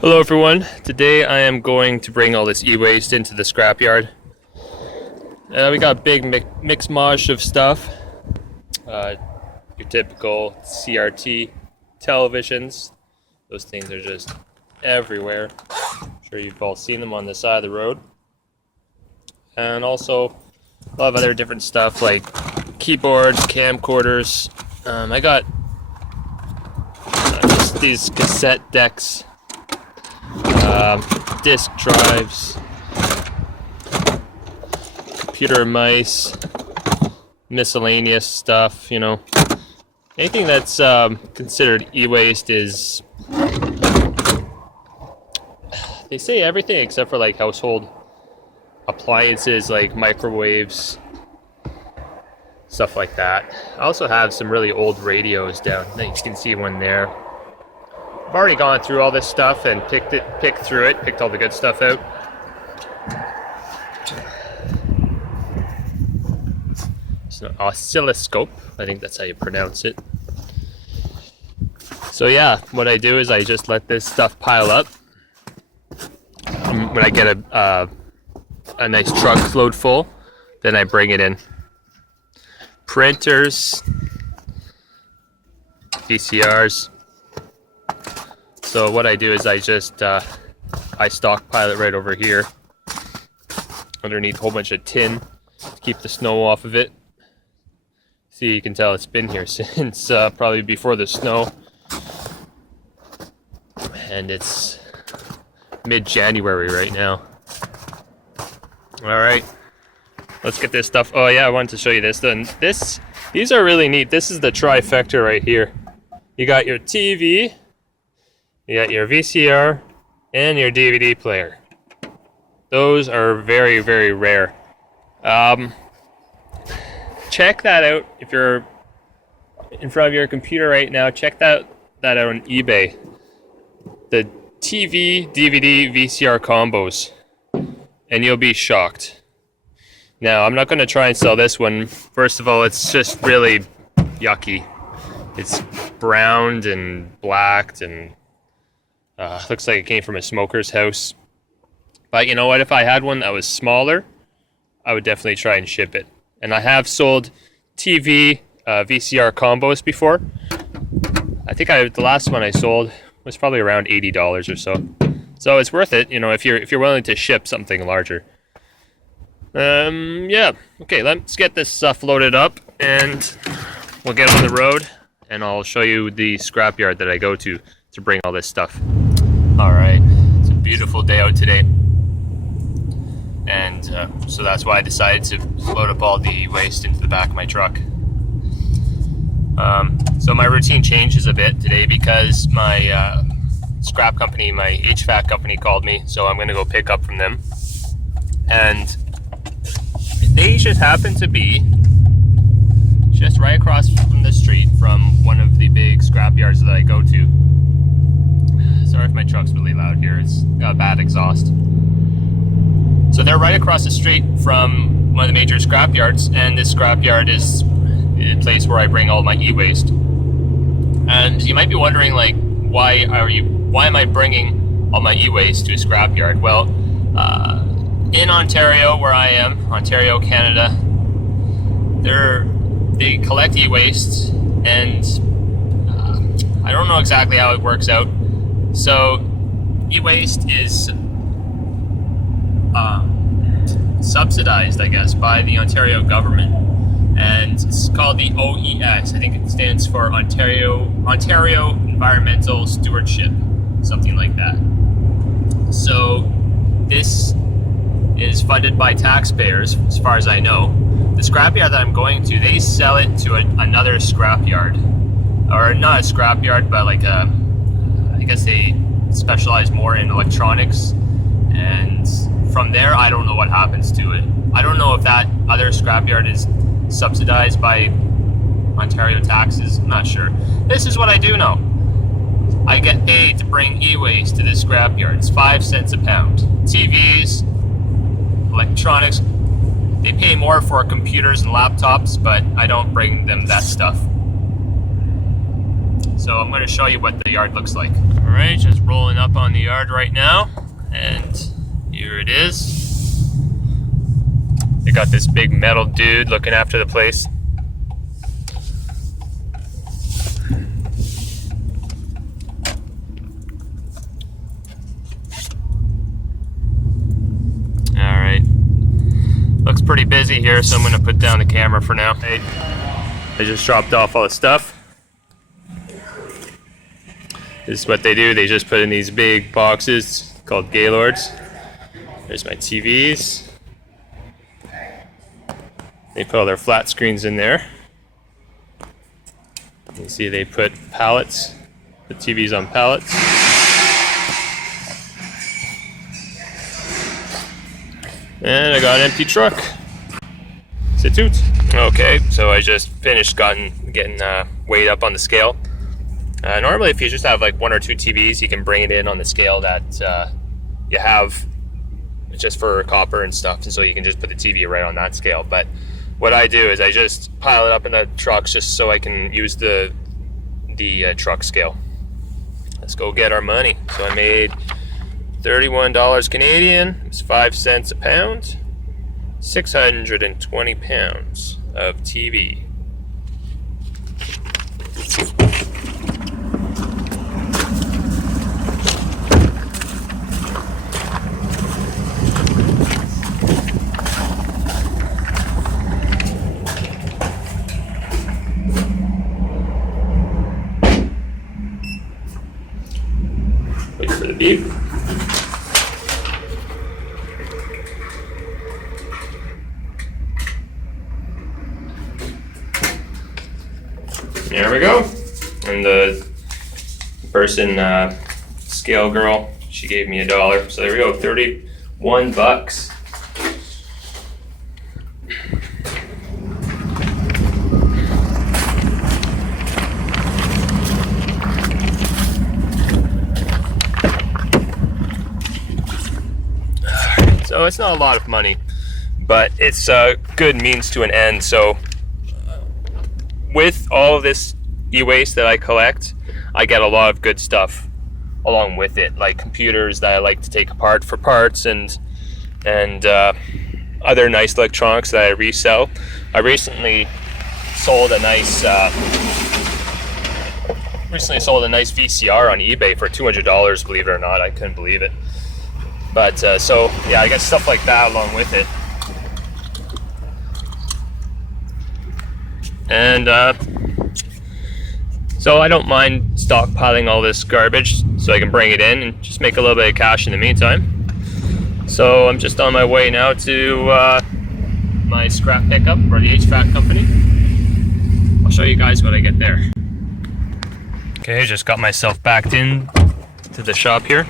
Hello everyone, today I am going to bring all this e-waste into the scrapyard. We got a big mix mosh of stuff. Your typical CRT televisions. Those things are just everywhere. I'm sure you've all seen them on the side of the road. And also a lot of other different stuff like keyboards, camcorders. I got just these cassette decks. Disk drives, computer mice, miscellaneous stuff, anything that's considered e-waste is, they say everything except for like household appliances like microwaves, stuff like that. I also have some really old radios down. You can see one there. I've already gone through all this stuff and picked all the good stuff out. It's an oscilloscope, I think that's how you pronounce it. So yeah, what I do is I just let this stuff pile up. When I get a nice truckload full, then I bring it in. Printers, VCRs. So what I do is I just I stockpile it right over here underneath a whole bunch of tin to keep the snow off of it. See, you can tell it's been here since probably before the snow, and it's mid-January right now. All right, let's get this stuff. Oh yeah, I wanted to show you this. These are really neat. This is the trifecta right here. You got your TV. You got your VCR and your DVD player. Those are very, very rare. Check that out if you're in front of your computer right now. Check that out on eBay. The TV, DVD, VCR combos, and you'll be shocked. Now, I'm not going to try and sell this one. First of all, it's just really yucky. It's browned and blacked and looks like it came from a smoker's house. But you know what? If I had one that was smaller, I would definitely try and ship it. And I have sold TV, VCR combos before. I think the last one I sold was probably around $80 or so. So it's worth it, if you're willing to ship something larger. Yeah. Okay, let's get this stuff loaded up and we'll get on the road and I'll show you the scrapyard that I go to bring all this stuff. All right, it's a beautiful day out today, and so that's why I decided to load up all the waste into the back of my truck. So my routine changes a bit today because my scrap company, my HVAC company called me, so I'm going to go pick up from them, and they just happen to be just right across from the street from one of the big scrap yards that I go to. Sorry if my truck's really loud here, it's got a bad exhaust. So they're right across the street from one of the major scrap yards, and this scrap yard is the place where I bring all my e-waste. And you might be wondering, like, why am I bringing all my e-waste to a scrap yard? Well, in Ontario, where I am, Ontario, Canada, they collect e-waste, and I don't know exactly how it works out. So e-waste is subsidized, I guess, by the Ontario government, and it's called the OES. I think it stands for Ontario Environmental Stewardship, something like that. So this is funded by taxpayers, as far as I know. The scrapyard that I'm going to, they sell it to another scrapyard, or not a scrapyard, but like I guess they specialize more in electronics, and from there I don't know what happens to it. I don't know if that other scrapyard is subsidized by Ontario taxes. I'm not sure. This is what I do know. I get paid to bring e-waste to this scrapyard. It's 5 cents a pound. TVs, electronics, they pay more for computers and laptops, but I don't bring them that stuff. So I'm going to show you what the yard looks like. Alright, just rolling up on the yard right now, and here it is. They got this big metal dude looking after the place. Alright, looks pretty busy here, so I'm going to put down the camera for now. Hey, they just dropped off all the stuff. This is what they do. They just put in these big boxes called Gaylords. There's my TVs. They put all their flat screens in there. You see they put pallets, the TVs on pallets. And I got an empty truck. C'est tout. Okay, so I just finished getting weighed up on the scale. Normally, if you just have like 1 or 2 TVs, you can bring it in on the scale that you have just for copper and stuff, and so you can just put the TV right on that scale. But what I do is I just pile it up in the trucks just so I can use the truck scale. Let's go get our money. So I made $31 Canadian. It's 5 cents a pound. 620 pounds of TV. Wait for the beep. There we go. And the person, scale girl, she gave me $1. So there we go, 31 bucks. So it's not a lot of money, but it's a good means to an end. So with all of this e-waste that I collect, I get a lot of good stuff along with it, like computers that I like to take apart for parts and other nice electronics that I resell. I recently sold a nice VCR on eBay for $200, believe it or not. I couldn't believe it. But so yeah, I get stuff like that along with it. And so I don't mind stockpiling all this garbage so I can bring it in and just make a little bit of cash in the meantime. So I'm just on my way now to my scrap pickup for the HVAC company. I'll show you guys when I get there. Okay, just got myself backed in to the shop here.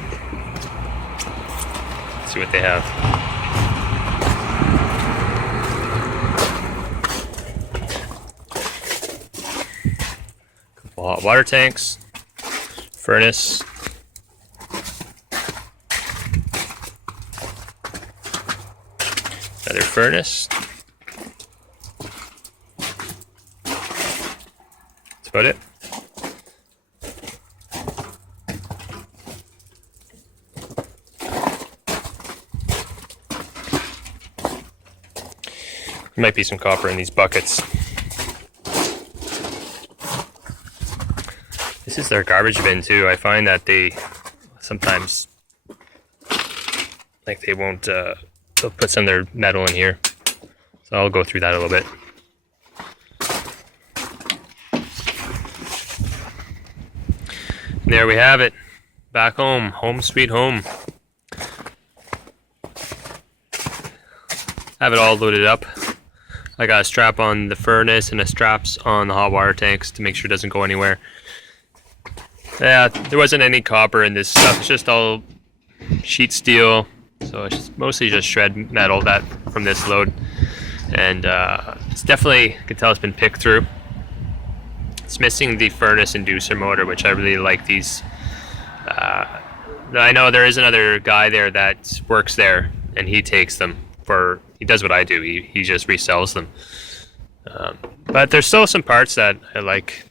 Let's see what they have. Hot water tanks, furnace, another furnace. That's about it. There might be some copper in these buckets. This is their garbage bin too. I find that they sometimes, like, they won't they'll put some of their metal in here. So I'll go through that a little bit. And there we have it. Back home. Home sweet home. Have it all loaded up. I got a strap on the furnace and a straps on the hot water tanks to make sure it doesn't go anywhere. Yeah, there wasn't any copper in this stuff. It's just all sheet steel. So it's mostly just shred metal that from this load. And it's definitely, you can tell it's been picked through. It's missing the furnace inducer motor, which I really like these. I know there is another guy there that works there, and he takes them for, he does what I do. He just resells them. But there's still some parts that I like.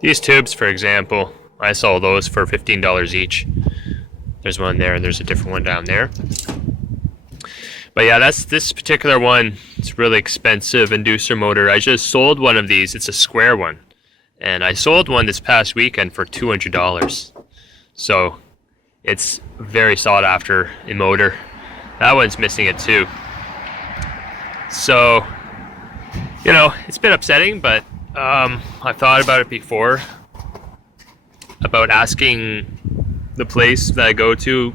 These tubes, for example, I sold those for $15 each. There's one there, and there's a different one down there. But yeah, that's this particular one. It's really expensive inducer motor. I just sold one of these. It's a square one, and I sold one this past weekend for $200. So it's very sought after in motor. That one's missing it too. So, you know, it's been upsetting, but I've thought about it before, about asking the place that I go to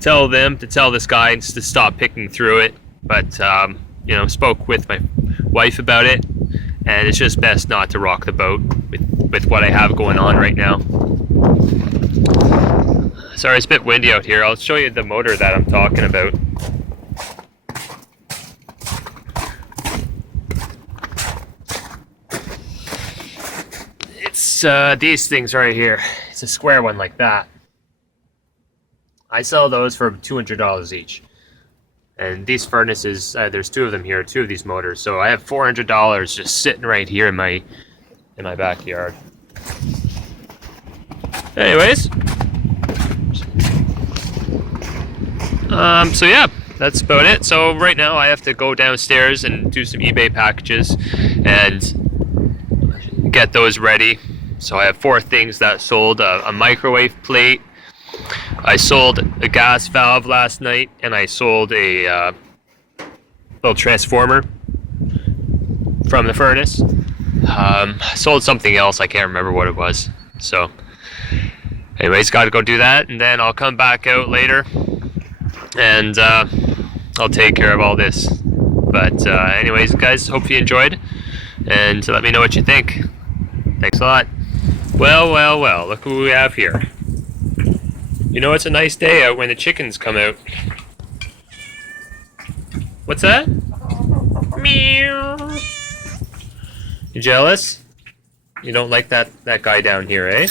tell this guy to stop picking through it. But, you know, spoke with my wife about it, and it's just best not to rock the boat with what I have going on right now. Sorry, it's a bit windy out here. I'll show you the motor that I'm talking about. It's these things right here. It's a square one like that. I sell those for $200 each. And these furnaces, there's two of them here, two of these motors. So I have $400 just sitting right here in my backyard. Anyways, so yeah, that's about it. So right now I have to go downstairs and do some eBay packages and get those ready. So I have 4 things that sold: a microwave plate, I sold a gas valve last night, and I sold a little transformer from the furnace. I sold something else, I can't remember what it was. So anyways, got to go do that, and then I'll come back out later and I'll take care of all this. But anyways, guys, hope you enjoyed, and let me know what you think. Thanks a lot. Well, look who we have here. You know, it's a nice day out when the chickens come out. What's that? Meow. You jealous? You don't like that guy down here, eh?